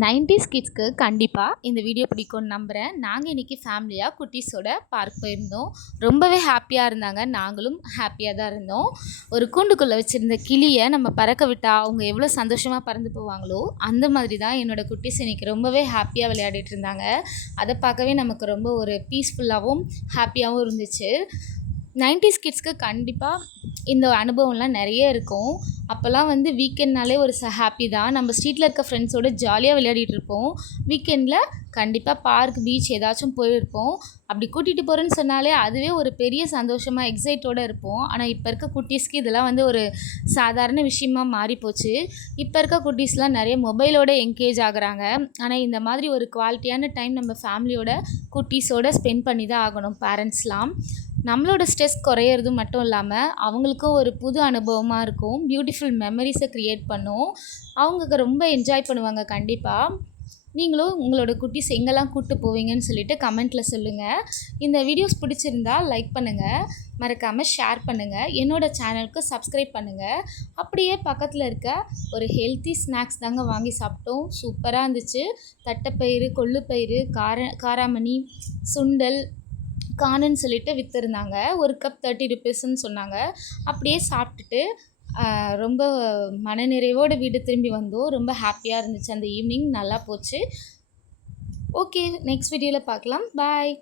90s கிட்ஸ்க்கு கண்டிப்பாக இந்த video பிடிக்கும்னு நம்புகிறேன். நாங்கள் இன்றைக்கி ஃபேமிலியாக குட்டீஸோட பார்க் போயிருந்தோம். ரொம்பவே ஹாப்பியாக இருந்தாங்க. நாங்களும் ஹாப்பியாக தான் இருந்தோம். ஒரு கூண்டுக்குள்ளே வச்சுருந்த கிளியை நம்ம பறக்க விட்டால் அவங்க எவ்வளோ சந்தோஷமாக பறந்து போவாங்களோ அந்த மாதிரி தான் என்னோடய குட்டீஸ் இன்றைக்கி ரொம்பவே ஹாப்பியாக விளையாடிட்டு இருந்தாங்க. அதை பார்க்கவே நமக்கு ரொம்ப ஒரு பீஸ்ஃபுல்லாகவும் ஹாப்பியாகவும் இருந்துச்சு. 90s கிட்ஸ்க்கு கண்டிப்பாக இந்த அனுபவம்லாம் நிறைய இருக்கும். அப்போல்லாம் வீக்கெண்ட்னாலே ஒரு ஹாப்பி தான். நம்ம ஸ்ட்ரீட்டில் இருக்க ஃப்ரெண்ட்ஸோடு ஜாலியாக விளையாடிட்டு இருப்போம். வீக்கெண்டில் கண்டிப்பாக பார்க், பீச் ஏதாச்சும் போயிருப்போம். அப்படி கூட்டிகிட்டு போகிறேன்னு சொன்னாலே அதுவே ஒரு பெரிய சந்தோஷமாக எக்ஸைட்டோடு இருப்போம். ஆனால் இப்போ இருக்க குட்டீஸ்க்கு இதெல்லாம் ஒரு சாதாரண விஷயமாக மாறிப்போச்சு. இப்போ இருக்க குட்டீஸ்லாம் நிறைய மொபைலோட என்கேஜ் ஆகுறாங்க. ஆனால் இந்த மாதிரி ஒரு குவாலிட்டியான டைம் நம்ம ஃபேமிலியோட குட்டீஸோடு ஸ்பெண்ட் பண்ணி தான் ஆகணும் பேரண்ட்ஸ்லாம். நம்மளோட ஸ்ட்ரெஸ் குறையிறது மட்டும் இல்லாமல் அவங்களுக்கும் ஒரு புது அனுபவமாக இருக்கும். பியூட்டிஃபுல் மெமரிஸை க்ரியேட் பண்ணும். அவங்க ரொம்ப என்ஜாய் பண்ணுவாங்க. கண்டிப்பாக நீங்களும் உங்களோட குட்டீஸ் எங்கெல்லாம் கூப்பிட்டு போவீங்கன்னு சொல்லிட்டு கமெண்ட்டில் சொல்லுங்கள். இந்த வீடியோஸ் பிடிச்சிருந்தா லைக் பண்ணுங்கள், மறக்காமல் ஷேர் பண்ணுங்கள், என்னோடய சேனலுக்கு சப்ஸ்கிரைப் பண்ணுங்கள். அப்படியே பக்கத்தில் இருக்க ஒரு ஹெல்த்தி ஸ்நாக்ஸ் தாங்க வாங்கி சாப்பிட்டோம். சூப்பராக இருந்துச்சு. தட்டைப்பயிறு, கொள்ளுப்பயிறு, காராமணி, சுண்டல், காணுன்னு சொல்லிட்டு விற்றுருந்தாங்க. ஒரு கப் 30 ருபீஸ்ன்னு சொன்னாங்க. அப்படியே சாப்பிட்டுட்டு ரொம்ப மனநிறைவோடு வீடு திரும்பி வந்தோம். ரொம்ப ஹாப்பியாக இருந்துச்சு. அந்த ஈவினிங் நல்லா போச்சு. ஓகே, நெக்ஸ்ட் வீடியோவில் பார்க்கலாம். பாய்.